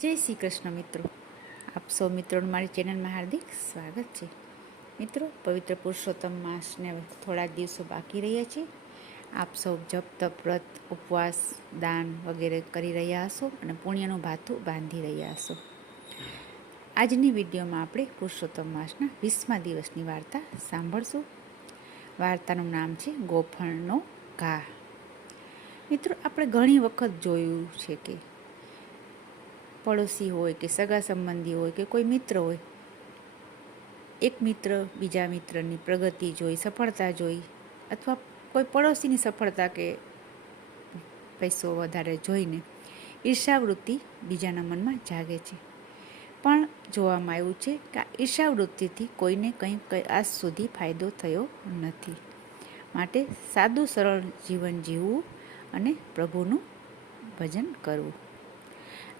જય શ્રી કૃષ્ણ મિત્રો, આપ સૌ મિત્રોનું મારી ચેનલમાં હાર્દિક સ્વાગત છે. મિત્રો, પવિત્ર પુરુષોત્તમ માસને હવે થોડા દિવસો બાકી રહ્યા છે. આપ સૌ જપ તપ વ્રત ઉપવાસ દાન વગેરે કરી રહ્યા હશો અને પુણ્યનું ભાથું બાંધી રહ્યા હશો. આજની વિડીયોમાં આપણે પુરુષોત્તમ માસના 20મા દિવસની વાર્તા સાંભળશું. વાર્તાનું નામ છે ગોફણનો ઘા. મિત્રો, આપણે ઘણી વખત જોયું છે કે પડોશી હોય કે સગા સંબંધી હોય કે કોઈ મિત્ર હોય, એક મિત્ર બીજા મિત્રની પ્રગતિ જોઈ, સફળતા જોઈ, અથવા કોઈ પડોશીની સફળતા કે પૈસો વધારે જોઈને ઈર્ષાવૃત્તિ બીજાના મનમાં જાગે છે. પણ જોવામાં આવ્યું છે કે આ ઈર્ષાવૃત્તિથી કોઈને કંઈ આજ સુધી ફાયદો થયો નથી. માટે સાદું સરળ જીવન જીવવું અને પ્રભુનું ભજન કરવું.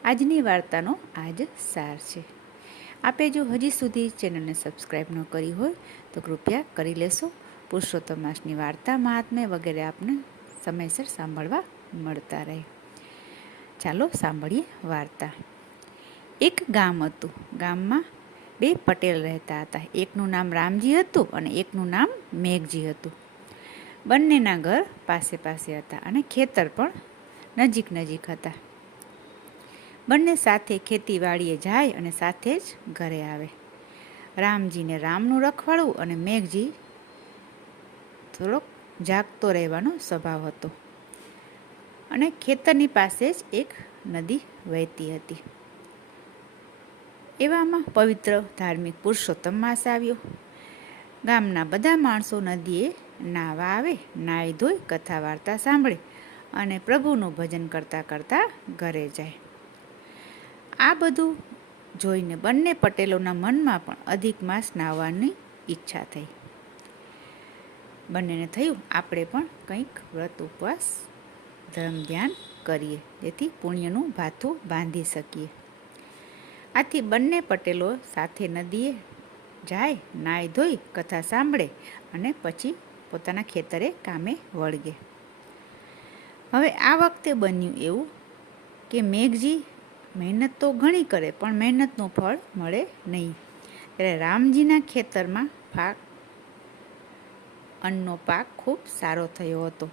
આજની વાર્તાનો આ જ સાર છે. આપે જો હજી સુધી ચેનલને સબસ્ક્રાઈબ ન કરી હોય તો કૃપયા કરી લેશો. પુરુષોત્તમ માસની વાર્તા, મહાત્મ્ય વગેરે આપને સમયસર સાંભળવા મળતા રહે. ચાલો સાંભળીએ વાર્તા. એક ગામ હતું. ગામમાં બે પટેલ રહેતા હતા. એકનું નામ રામજી હતું અને એકનું નામ મેઘજી હતું. બંનેના ઘર પાસે પાસે હતા અને ખેતર પણ નજીક નજીક હતા. બંને સાથે ખેતીવાડીએ જાય અને સાથે જ ઘરે આવે. રામજીને રામનું રખવાડવું અને મેઘજી થોડોક જાગતો રહેવાનો સ્વભાવ હતો. અને ખેતરની પાસે જ એક નદી વહેતી હતી. એવામાં પવિત્ર ધાર્મિક પુરુષોત્તમ માસ આવ્યો. ગામના બધા માણસો નદીએ નાહવા આવે, નાહી ધોઈ કથા વાર્તા સાંભળે અને પ્રભુનું ભજન કરતાં કરતાં ઘરે જાય. આ બધું જોઈને બંને પટેલોના મનમાં પણ અધિક માસ નાહવાની ઈચ્છા થઈ. બંનેને થયું, આપણે પણ કંઈક વ્રત ઉપવાસ ધર્મ ધ્યાન કરીએ, જેથી પુણ્યનું ભાથું બાંધી શકીએ. આથી બંને પટેલો સાથે નદીએ જાય, નાહી ધોઈ કથા સાંભળે અને પછી પોતાના ખેતરે કામે વળગે. હવે આ વખતે બન્યું એવું કે મેઘજી મહેનત તો ઘણી કરે પણ મહેનતનું ફળ મળે નહીં. ત્યારે રામજીના ખેતરમાં અન્નનો પાક ખૂબ સારો થયો હતો.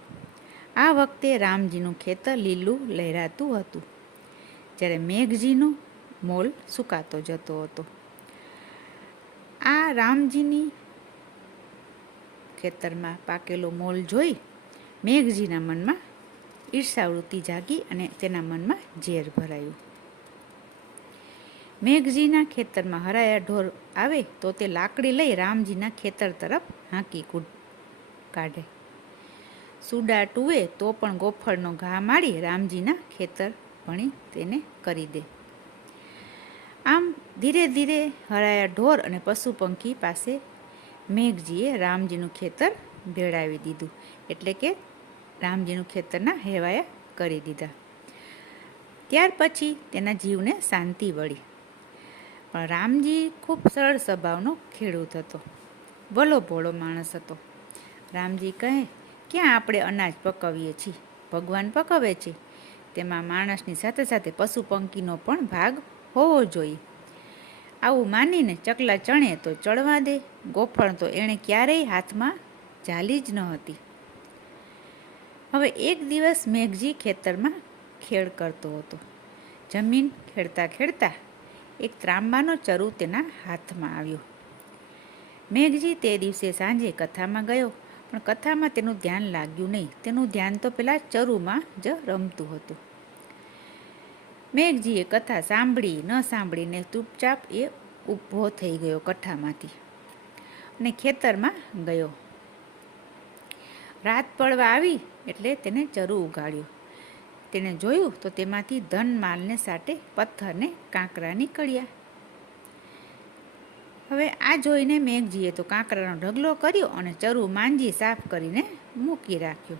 આ વખતે રામજીનું ખેતર લીલું લહેરાતું હતું, જ્યારે મેઘજીનો મોલ સુકાતો જતો હતો. આ રામજીની ખેતરમાં પાકેલો મોલ જોઈ મેઘજીના મનમાં ઈર્ષાવૃત્તિ જાગી અને તેના મનમાં ઝેર ભરાયું. મેઘજીના ખેતરમાં હરાયા ઢોર આવે તો તે લાકડી લઈ રામજીના ખેતર તરફ હાંકી કાઢે. સુડા ટુવે તો પણ ગોફળનો ઘા મારી રામજીના ખેતર ભણી તેને કરી દે. આમ ધીરે ધીરે હરાયા ઢોર અને પશુ પંખી પાસે મેઘજીએ રામજીનું ખેતર ભેળાવી દીધું, એટલે કે રામજીનું ખેતરના હેવાયા કરી દીધા. ત્યાર પછી તેના જીવને શાંતિ વળી. પણ રામજી ખૂબ સરળ સ્વભાવનો ખેડૂત હતો, ભલો ભોળો માણસ હતો. રામજી કહે, ક્યાં આપણે અનાજ પકવીએ છીએ, ભગવાન પકવે છે, તેમાં માણસની સાથે સાથે પશુ પંખીનો પણ ભાગ હોવો જોઈએ. આવું માનીને ચકલા ચણે તો ચડવા દે, ગોફળ તો એણે ક્યારેય હાથમાં ઝાલી જ ન હતી. હવે એક દિવસ મેઘજી ખેતરમાં ખેડ કરતો હતો. જમીન ખેડતા ખેડતા એક ત્રાંબાનો ચરુ તેના હાથમાં આવ્યો. મેઘજી તે દિવસે સાંજે કથામાં ગયો, પણ કથામાં તેનું ધ્યાન લાગ્યું નહીં. તેનું ધ્યાન તો પેલા ચરુમાં જ રમતું હતું. મેઘજીએ કથા સાંભળી ન સાંભળીને ચૂપચાપ એ ઊભો થઈ ગયો કથામાંથી અને ખેતરમાં ગયો. રાત પડવા આવી એટલે તેને ચરુ ઉગાડ્યું. તેણે જોયું તો તેમાંથી ધન માલને સાટે પથ્થરને કાંકરા નીકળ્યા. હવે આ જોઈને મેઘજીએ તો કાંકરાનો ઢગલો કર્યો અને ચરુ માંજી સાફ કરીને મૂકી રાખ્યો.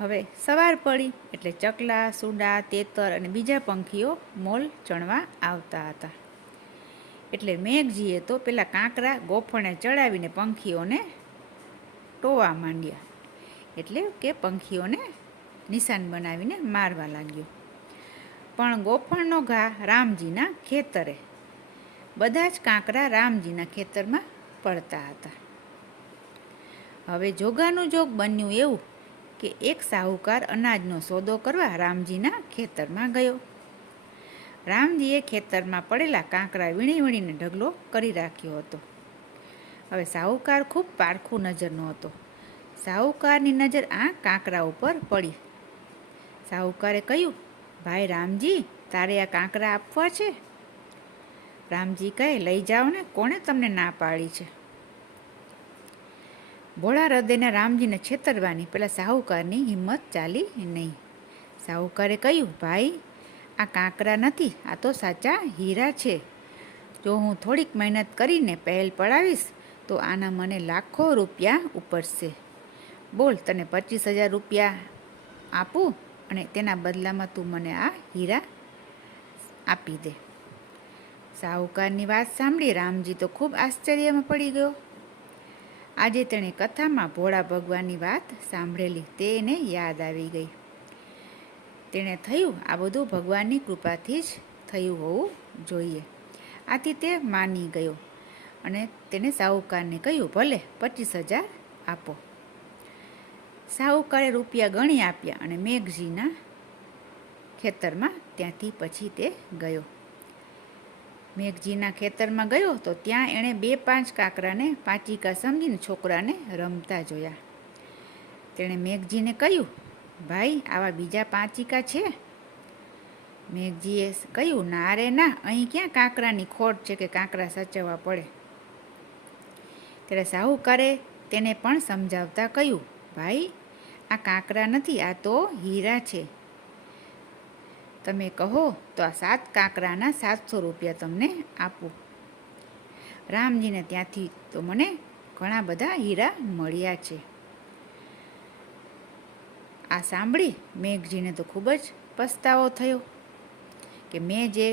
હવે સવાર પડી એટલે ચકલા, સુડા, તેતર અને બીજા પંખીઓ મોલ ચણવા આવતા હતા. એટલે મેઘજીએ તો પેલા કાંકરા ગોફળને ચડાવીને પંખીઓને ટોવા માંડ્યા, એટલે કે પંખીઓને નિશાન બનાવીને મારવા લાગ્યો. પણ ગોફણનો ઘા રામજીના ખેતરે. બધા જ કાંકરા રામજીના ખેતરમાં પડતા હતા. હવે જોગાનું જોગ બન્યું એવું કે એક સાહુકાર અનાજનો સોદો કરવા રામજીના ખેતરમાં ગયો. રામજીએ ખેતરમાં પડેલા કાંકરા વીણી વીણીને ઢગલો કરી રાખ્યો હતો. હવે સાહુકાર ખૂબ પારખું નજરનો હતો. સાહુકારની નજર આ કાંકરા ઉપર પડી. સાહુકારે કહ્યું, ભાઈ રામજી, તારે આ કાંકરા આપવા છે? રામજી કહે, લઈ જાઓ ને, કોણે તમને ના પાડી છે? ભોળા હૃદયના રામજીને છેતરવાની પેલા સાહુકારની હિંમત ચાલી નહીં. સાહુકારે કહ્યું, ભાઈ, આ કાંકરા નથી, આ તો સાચા હીરા છે. જો હું થોડીક મહેનત કરીને પહેલ પડાવીશ તો આના મને લાખો રૂપિયા ઉપજશે. બોલ, તને 25,000 રૂપિયા આપું અને તેના બદલામાં તું મને આ હીરા આપી દે. સાહુકારની વાત સાંભળી રામજી તો ખૂબ આશ્ચર્યમાં પડી ગયો. આજે તેણે કથામાં ભોળા ભગવાનની વાત સાંભળેલી તે એને યાદ આવી ગઈ. તેણે થયું, આ બધું ભગવાનની કૃપાથી જ થયું હોવું જોઈએ. આથી તે માની ગયો અને તેને સાહુકારને કહ્યું, ભલે 25,000 આપો. સાહુકારે રૂપિયા ગણી આપ્યા અને મેઘજીના ખેતરમાં ત્યાંથી પછી તે ગયો. મેઘજીના ખેતરમાં ગયો તો ત્યાં એણે 2-5 કાંકરાને પાંચિકા સમજીને છોકરાને રમતા જોયા. તેણે મેઘજીને કહ્યું, ભાઈ, આવા બીજા પાંચિકા છે? મેઘજીએ કહ્યું, ના રે ના, અહીં ક્યાં કાંકરાની ખોટ છે કે કાંકરા સાચવવા પડે. ત્યારે સાહુકારે તેને પણ સમજાવતા કહ્યું, ભાઈ, આ કાંકરા નથી, આ તો હીરા છે. તમે કહો તો આ 7 કાંકરાના 700 રૂપિયા તમને આપું. રામજીને ત્યાંથી તો મને ઘણા બધા હીરા મળ્યા છે. આ સાંભળી મેઘજીને તો ખૂબ જ પસ્તાવો થયો કે મેં જે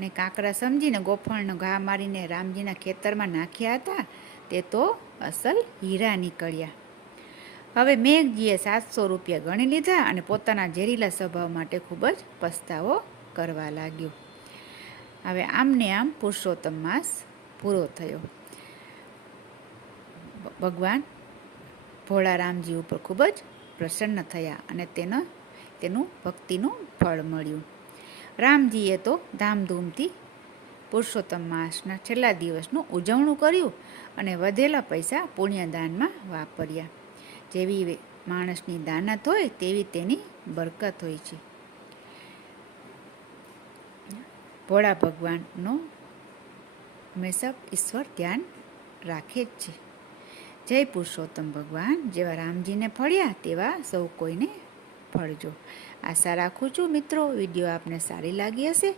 ને કાંકરા સમજીને ગોફણનો ઘા મારીને રામજીના ખેતરમાં નાખ્યા હતા તે તો અસલ હીરા નીકળ્યા. હવે મેઘજીએ 700 રૂપિયા ગણી લીધા અને પોતાના ઝેરીલા સ્વભાવ માટે ખૂબ જ પસ્તાવો કરવા લાગ્યો. હવે આમને આમ પુરુષોત્તમ માસ પૂરો થયો. ભગવાન ભોળા રામજી ઉપર ખૂબ જ પ્રસન્ન થયા અને તેનું ભક્તિનું ફળ મળ્યું. રામજીએ તો ધામધૂમથી પુરુષોત્તમ માસના છેલ્લા દિવસનું ઉજવણું કર્યું અને વધેલા પૈસા પુણ્યદાનમાં વાપર્યા. જેવી માણસની દાનત હોય તેવી તેની બરકત હોય છે. ભોળા ભગવાનનો હંમેશા ઈશ્વર ધ્યાન રાખે જ છે. જય પુરુષોત્તમ ભગવાન, જેવા રામજીને ફળ્યા તેવા સૌ કોઈને ફળજો. આશા રાખું છું મિત્રો વિડીયો આપને સારી લાગી હશે.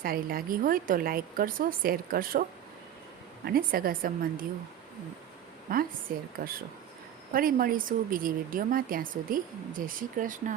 સારી લાગી હોય તો લાઈક કરશો, શેર કરશો અને સગા સંબંધીઓમાં શેર કરશો. ફરી મળીશું બીજી વિડીયોમાં. ત્યાં સુધી જય શ્રી કૃષ્ણ.